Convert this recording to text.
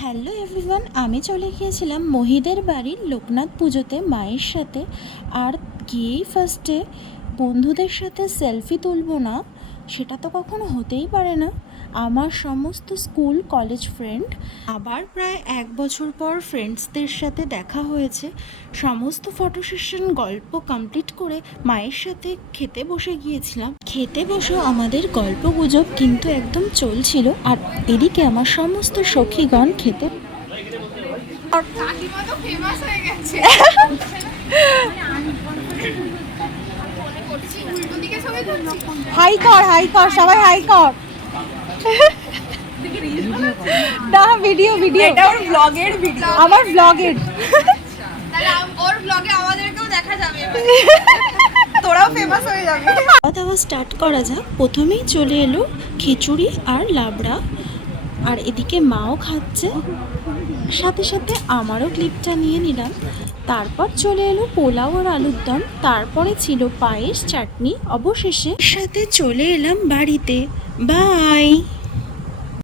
Hello everyone, আমি চলে গিয়েছিলাম মহিদের বাড়ির লোকনাথ পুজোতে মায়ের সাথে। আর গিয়েই ফার্স্টে বন্ধুদের সাথে সেলফি তুলবো না, সেটা তো কখনো হতেই পারে না। আমার সমস্ত স্কুল কলেজ ফ্রেন্ড, আবার প্রায় 1 বছর পর ফ্রেন্ডসদের সাথে দেখা হয়েছে। সমস্ত ফটো সেশন গল্প কমপ্লিট করে মায়ের সাথে খেতে বসে গিয়েছিলাম। খেতে বসে আমাদের গল্প গুজব কিন্তু একদম চলছিল। আর এদিকে আমার সমস্ত সখীগণ খেতে হাই কর, হাই কর, সবাই হাই কর। না, ভিডিও ভিডিও, এটা ওর ব্লগের ভিডিও, আমার ব্লগের। তাহলে ওর ব্লগে আমাদেরকেও দেখা যাবে, তোরাও ফেমাস হয়ে যাবে। খাওয়া দাওয়া স্টার্ট করা যাক। প্রথমেই চলে এলো খিচুড়ি আর লাবড়া, আর এদিকে মাও খাচ্ছে, সাথে সাথে আমারও ক্লিপটা নিয়ে নিলাম। তারপর চলে এলো পোলাও আর আলুর দম, তারপরে ছিল পায়েস, চাটনি, অবশেষে সাথে চলে এলাম বাড়িতে। বাই।